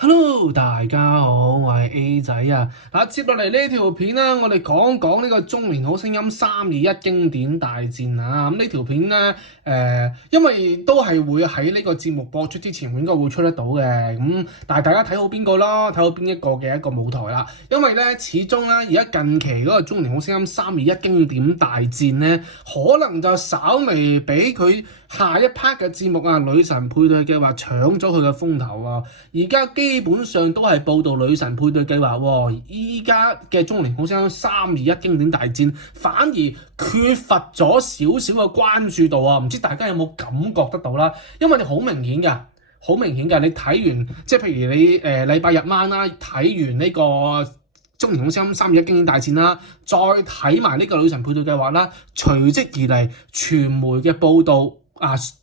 Hello，大家好，我係 A 仔啊！接落嚟呢條片啦，我哋講講呢個中年好聲音321經典大戰啊！咁呢條片咧，因為都係會喺呢個節目播出之前應該會出得到嘅，但係大家睇好邊個咯？睇好邊一個嘅一個舞台啦？因為咧，始終咧而家近期嗰個中年好聲音321經典大戰咧，可能就稍微俾佢下一 part 嘅節目啊，女神配對計劃搶咗佢嘅風頭啊！而家基本上都係報導女神配對計劃喎，依家嘅中年好聲音321經典大戰反而缺乏咗少少嘅關注度啊！唔知大家有冇感覺得到啦？因為你好明顯㗎，好明顯㗎，你睇完即係譬如你禮拜日晚啦，睇完呢個中年好聲音321經典大戰啦，再睇埋呢個女神配對計劃啦，隨即而嚟傳媒嘅報導。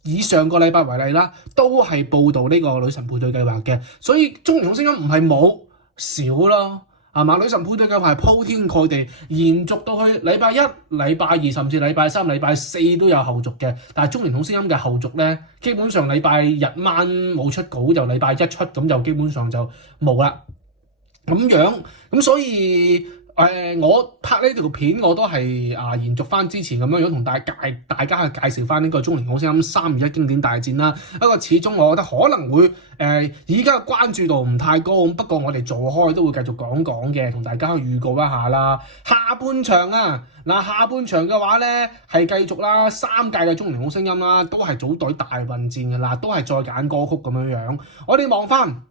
以上個禮拜為例啦，都係報導呢個女神配對計劃嘅，所以中年好聲音唔係冇少咯，係嘛？女神配對計劃係鋪天蓋地延續到去禮拜一、禮拜二，甚至禮拜三、禮拜四都有後續嘅。但係中年好聲音嘅後續咧，基本上禮拜日晚冇出稿，就禮拜一出，咁就基本上就冇啦。咁所以。我拍呢條片我都係延續翻之前咁樣同大家去介紹翻呢個中年好聲音321經典大戰啦。不過始終我覺得可能會而家嘅關注度唔太高，不過我哋做開都會繼續講講嘅，同大家去預告一下啦。下半場下半場嘅話咧係繼續啦，3屆嘅中年好聲音啦，都係組隊大混戰嘅啦，都係再揀歌曲咁樣。我哋望翻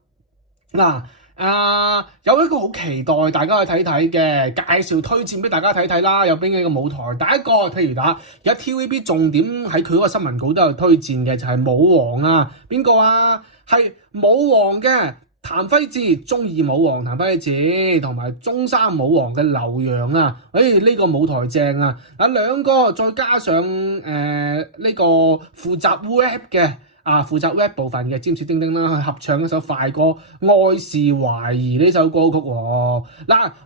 有一個好期待大家去睇睇嘅介紹推薦俾大家睇睇啦，有邊幾個舞台？第一個譬如而家 TVB 重點喺佢嗰個新聞稿都有推薦嘅，就係舞王啊，邊個啊？係舞王嘅譚輝智，中二舞王譚輝智，同埋中三舞王嘅劉洋啊！呢個舞台正啊！兩個再加上呢個負責 rap 嘅。負責 rap 部分嘅詹士丁丁啦，去合唱一首快歌《愛是懷疑》呢首歌曲喎。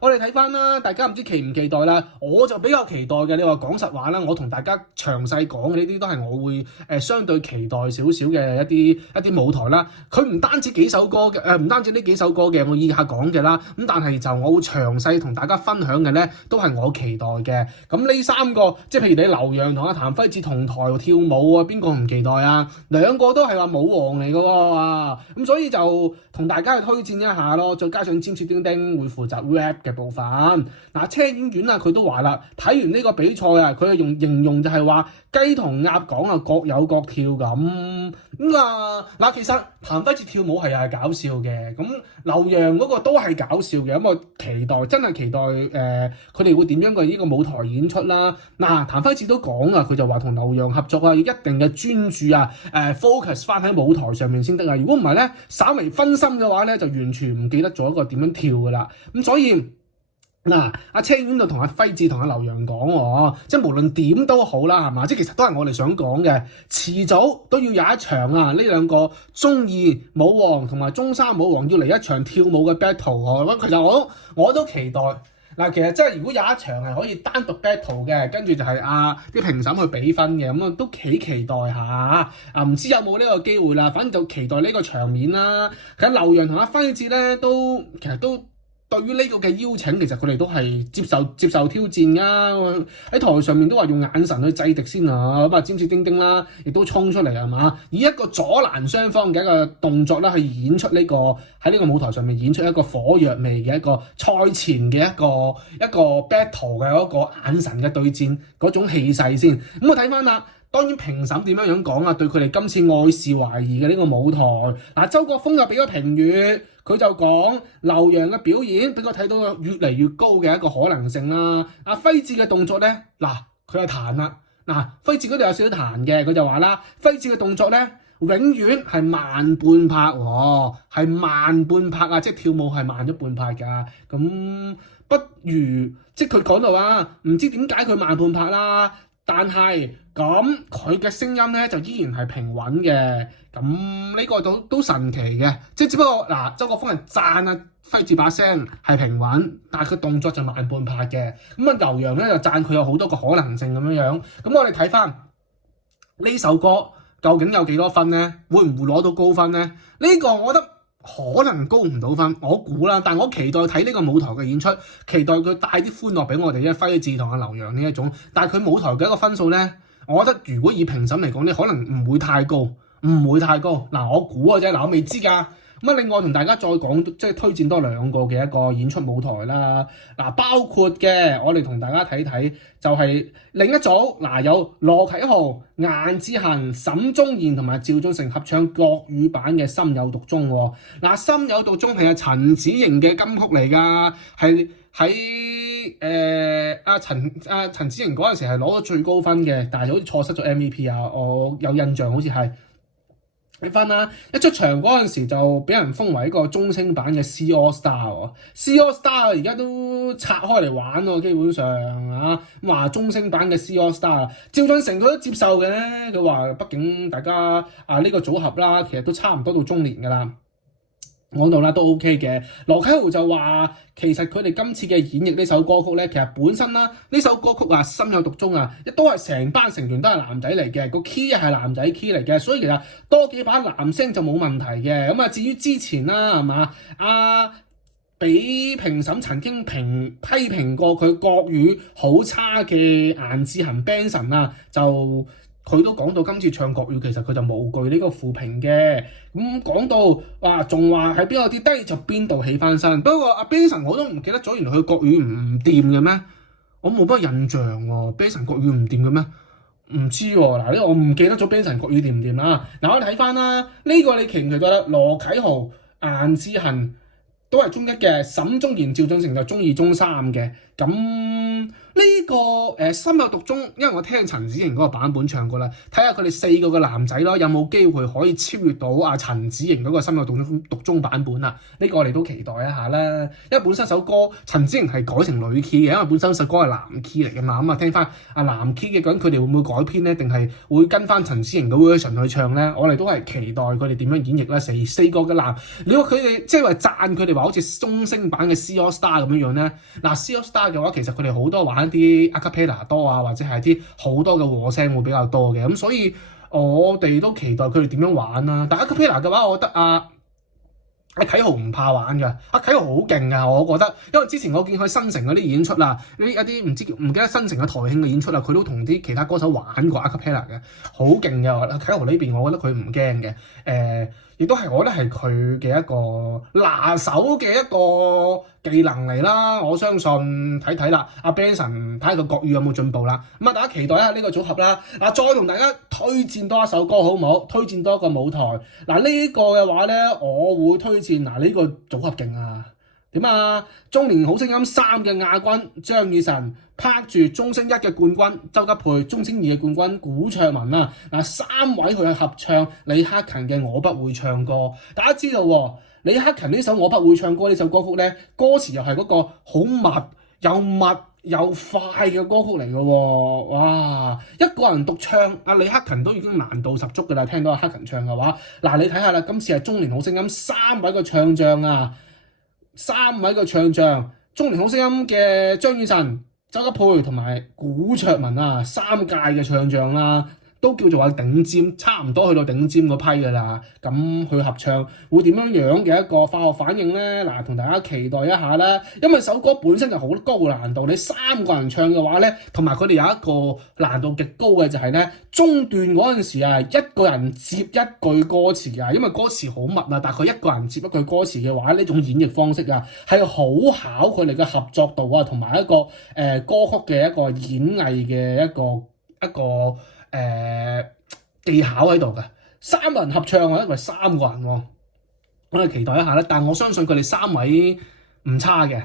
我哋睇翻啦，大家唔知期唔期待啦？我就比較期待嘅。你話講實話啦，我同大家詳細講嘅呢啲都係我會相對期待少少嘅一啲舞台啦。佢唔單止幾首歌嘅，唔單止呢幾首歌嘅，我以下講嘅啦。咁但係就我會詳細同大家分享嘅咧，都係我期待嘅。咁呢3個，即係譬如你劉洋同阿譚輝智同台跳舞啊，邊個唔期待啊？兩個。我都係話舞王嚟嘅喎，咁所以就同大家去推薦一下咯。再加上詹士丁丁會負責 rap 嘅部分。車婉婉佢都話啦，睇完呢個比賽佢用形容就係話雞同鴨講各有各跳咁。其實譚輝智跳舞係搞笑嘅，咁劉洋嗰個都係搞笑嘅。咁我真係期待佢哋會點樣嘅呢個舞台演出啦。譚輝智都講佢就話同劉洋合作要一定嘅專注focus 翻喺舞台上面先得啊！如果唔係咧，稍微分心嘅話咧，就完全唔記得咗一個點樣跳噶啦。咁所以車婉婉就同阿輝智同阿劉洋講，即係無論點都好啦，係嘛？即係其實都係我哋想講嘅，遲早都要有一場呢兩個中二舞王同埋中三舞王要嚟一場跳舞嘅 battle。咁其實我都期待。其實真係如果有一場係可以單獨 battle 嘅，跟住就係啲評審去比分嘅，咁都幾期待下唔知有冇呢個機會啦，反正就期待呢個場面啦。其實劉洋同阿輝智咧其實都對於呢個嘅邀請，其實佢哋都係接受挑戰㗎。喺台上面都話用眼神去制敵先啊。咁詹士丁丁啦，亦都衝出嚟係嘛，以一個阻攔雙方嘅一個動作啦，去演出喺呢個舞台上面演出一個火藥味嘅一個賽前嘅一個 battle 嘅嗰個眼神嘅對戰嗰種氣勢先。咁我睇翻啦。當然評審點樣講對佢哋今次愛是懷疑嘅呢個舞台，周國峰就俾咗評語，佢就講劉洋嘅表演俾我睇到越嚟越高嘅一個可能性啦。輝智嘅動作咧，佢係彈啦，輝智嗰度有少少彈嘅，佢就話啦，輝智嘅動作咧永遠係慢半拍喎，係慢半拍啊，即係跳舞係慢咗半拍㗎。咁不如即係佢講到唔知點解佢慢半拍啦。但係咁佢嘅聲音咧就依然係平穩嘅，咁呢個都神奇嘅，即係只不過周國峰係讚輝智把聲係平穩，但係佢動作就慢半拍嘅。咁劉洋咧就讚佢有好多個可能性咁樣。咁我哋睇翻呢首歌究竟有幾多分咧？會唔會攞到高分咧？呢個我覺得可能高唔到分，我估啦。但我期待睇呢個舞台嘅演出，期待佢帶啲歡樂俾我哋嘅輝志同阿劉洋呢一種。但係佢舞台嘅一個分數咧，我覺得如果以評審嚟講咧，可能唔會太高，唔會太高。嗱，我估嘅啫，嗱，我未知㗎。咁啊，另外同大家再講，即係推薦多兩個嘅一個演出舞台啦。嗱，包括嘅我哋同大家睇睇，就係另一組。嗱，有羅啟豪、顏志恒、沈宗賢同埋趙俊成合唱國語版嘅《心有獨鍾》喎。嗱，《心有獨鍾》係阿陳子瑩嘅金曲嚟㗎，係喺陳子瑩嗰陣時係攞咗最高分嘅，但係好似錯失咗 MVP 啊！我有印象好似係。睇翻啦，一出場嗰陣時就俾人封為一個中聲版嘅 C All Star 喎，C All Star 而家都拆開嚟玩喎，基本上啊，話中聲版嘅 C All Star，趙俊成佢都接受嘅，佢話畢竟大家呢個組合啦，其實都差唔多到中年㗎啦。講到啦都 OK 嘅，羅啟豪就話其實佢哋今次嘅演繹呢首歌曲咧，其實本身啦呢首歌曲心有獨鍾亦都係成班成員都係男仔嚟嘅，個 key 係男仔 key 嚟嘅，所以其實多幾把男聲就冇問題嘅。咁至於之前啦係嘛俾評審曾經批評過佢國語好差嘅顏志恒 Benson 就。佢都講到今次唱國語其實佢就無懼呢個負評嘅，咁講到仲話喺邊度跌低就邊度起翻身。不過阿 Benson 我都唔記得咗，原來佢國語唔掂嘅咩？我冇乜印象喎，Benson 國語唔掂嘅咩？唔知喎，嗱呢個我唔記得咗 Benson 國語掂唔掂啦。嗱我哋睇翻啦，呢個你期唔期待啦？羅啟豪、顏志恒都係中一嘅，沈宗賢、趙俊成就中二、中三嘅，咁。呢個心有獨鍾，因為我聽陳子瑩嗰個版本唱過啦，睇下佢哋4個嘅男仔咯，有冇機會可以超越到陳子瑩嗰個心有獨鍾版本啊？呢個我哋都期待一下啦。因為本身首歌陳子瑩係改成女 key 嘅，因為本身首歌係男 key 嚟嘅嘛。咁聽翻男 key 嘅，究竟佢哋會唔會改編咧？定係會跟翻陳子瑩嘅 version 去唱咧？我哋都係期待佢哋點樣演繹啦。四個嘅男，你話佢哋即係話讚佢哋話好似中聲版嘅 C All Star 咁樣咧？嗱，C All Star 嘅話，其實佢哋好多玩啲 acapella 多或者係啲好多嘅和聲會比較多嘅，咁所以我哋都期待佢哋點樣玩啦。但 acapella 嘅話，我覺得阿啟豪唔怕玩㗎，阿啟豪好勁㗎，我覺得，因為之前我見佢新城嗰啲演出啦，呢一啲唔記得新城嘅台慶嘅演出啦，佢都同啲其他歌手玩過 acapella 嘅，好勁㗎。阿啟豪呢邊，我覺得佢唔驚嘅，亦都係我覺得係佢嘅一個拿手嘅一個技能嚟啦。我相信睇啦，阿 Benson 睇下佢國語有冇進步啦。咁大家期待一下呢個組合啦。再同大家推薦多一首歌好唔好？推薦多一個舞台。呢個嘅話咧，我會推薦呢個組合勁啊！點啊？中年好聲音3嘅亞軍張雨晨，拍住中聲1嘅冠軍周吉佩，中聲2嘅冠軍古卓文啊！3位佢嘅合唱李克勤嘅《我不會唱歌》。大家知道李克勤呢首《我不會唱歌》呢首歌曲咧，歌詞又係嗰個好密又快嘅歌曲嚟嘅喎。哇！一個人獨唱，李克勤都已經難度十足㗎啦。聽到阿克勤唱嘅話，你睇下啦，今次係中年好聲音3位嘅唱將3位嘅唱將，中年好聲音嘅張雨晨、周吉佩同埋古卓文3屆嘅唱將啦，都叫做話頂尖，差唔多去到頂尖嗰批㗎啦。咁去合唱會點樣嘅一個化學反應咧？同大家期待一下啦。因為首歌本身就好高難度，你3個人唱嘅話咧，同埋佢哋有一個難度極高嘅就係咧，中段嗰陣時一個人接一句歌詞因為歌詞好密但係佢一個人接一句歌詞嘅話，呢種演繹方式係好考佢哋嘅合作度同埋一個歌曲嘅一個演藝嘅一個技巧喺度嘅，3個人合唱因為3個人我哋期待一下啦。但我相信佢哋3位唔差嘅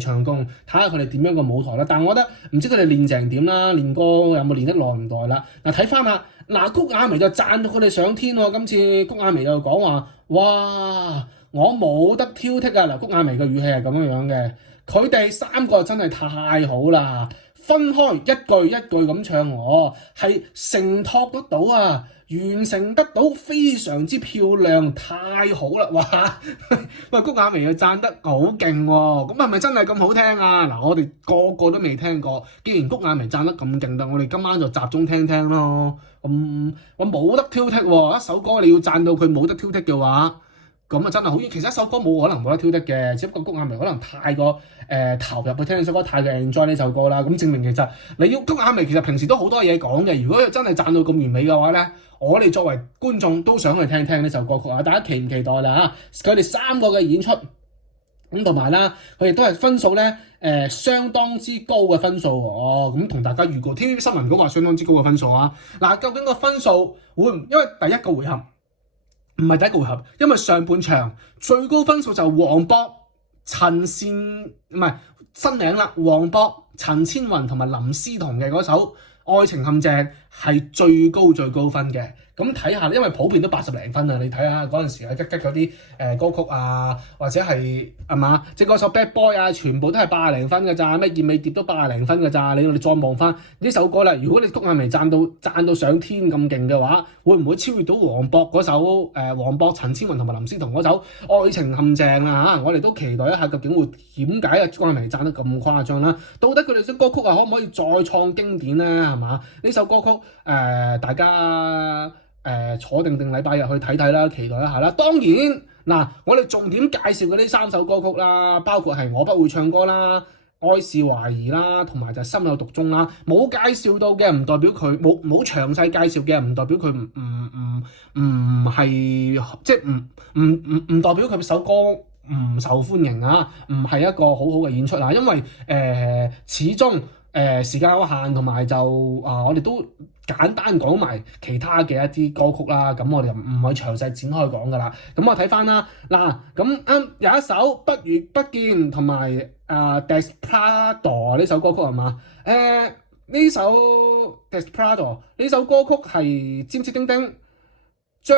唱功，睇下佢哋點樣個舞台啦。但係我覺得唔知佢哋練成點啦，練歌有冇練得耐唔耐啦？睇翻啦，谷婭溦就讚到佢哋上天喎。今次谷婭溦就講話，哇，我冇得挑剔啊！谷婭溦嘅語氣係咁樣嘅，佢哋3個真係太好啦。分開一句一句咁唱，我係承托得到完成得到非常之漂亮，太好啦！哇，喂，谷婭溦又讚得好勁喎，咁係咪真係咁好聽啊？我哋個個都未聽過，既然谷婭溦讚得咁勁啦，我哋今晚就集中聽聽咯。我冇得挑剔喎，一首歌你要讚到佢冇得挑剔嘅話，咁啊真係好，其實一首歌冇可能冇得挑的嘅，只不過谷婭溦可能太過投入去聽呢首歌，太過 enjoy 呢首歌啦。咁證明其實你要谷婭溦其實平時都好多嘢講嘅。如果真係讚到咁完美嘅話咧，我哋作為觀眾都想去聽聽呢首歌曲啊！大家期唔期待啦嚇？佢哋三個嘅演出咁同埋啦，佢哋都係分數咧相當之高嘅分數哦。咁同大家預告 TVB 新聞稿話相當之高嘅分數啊！嗱，究竟個分數會唔因為第一個回合？唔係第一個回合，因為上半場最高分數就黃渤、陳善唔係新名啦，黃渤、陳千雲同埋林思彤嘅嗰首《愛情陷阱》係最高分嘅。咁睇下，因為普遍都80零分啊！你睇下嗰陣時啊，吉嗰啲歌曲啊，或者係嘛，即係嗰首 Bad Boy 啊，全部都係80零分㗎咋，咩燕尾蝶都80零分㗎咋。你再望翻呢首歌啦，如果你谷婭溦讚到上天咁勁嘅話，會唔會超越到黃渤嗰首黃渤、陳千雲同埋林思彤嗰首《愛情陷阱》啊？我哋都期待一下，究竟會點解啊谷婭溦讚得咁誇張啦？到底佢哋啲歌曲啊，可唔可以再創經典咧？係嘛？呢首歌曲大家坐定禮拜日去睇睇啦，期待一下啦。當然嗱，我哋重點介紹嘅呢3首歌曲啦，包括係我不會唱歌啦、愛是懷疑啦，同埋就係心有獨鍾啦。冇介紹到嘅唔代表佢冇詳細介紹嘅唔代表佢唔係即係唔代表佢首歌唔受歡迎啊，唔係一個好好嘅演出啊。因為始終時間有限，同埋就我哋都簡單講埋其他嘅一啲歌曲啦，咁我哋就唔係詳細展開講噶啦。咁我睇翻啦，嗱咁有一首《不如不見》同埋Desperado》呢首歌曲係嘛？呢首《Desperado》呢首歌曲係詹士丁丁、張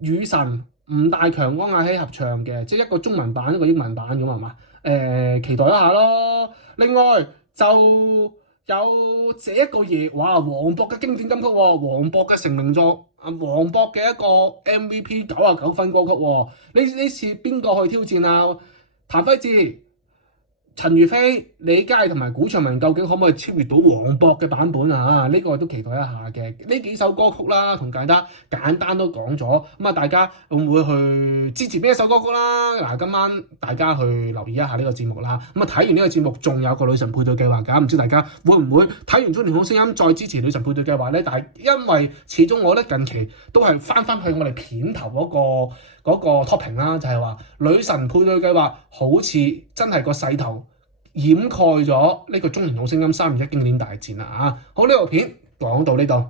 雨晨、吳大強、安雅希合唱嘅，即係一個中文版一個英文版咁係嘛？期待一下咯。另外就有這一個夜，哇！黃渤嘅經典金曲喎，黃渤嘅成名作，黃渤嘅一個 MVP 99分歌曲喎。呢次邊個去挑戰啊？譚輝智、陳如飛、李佳同埋古卓文究竟可唔可以超越到黃渤嘅版本啊？呢個都期待一下嘅。呢幾首歌曲啦，同大家簡單都講咗，咁啊大家會唔會去支持邊一首歌曲啦？嗱，今晚大家去留意一下呢個節目啦。咁啊睇完呢個節目，仲有個女神配對計劃㗎，唔知大家會唔會睇完中年好聲音再支持女神配對計劃咧？但係因為始終我咧近期都係翻去我哋片頭嗰個 topic 啦，就係話女神配對計劃好似真係個勢頭掩蓋咗呢個中年好聲音321經典大戰啦啊！好，呢條片講到呢度。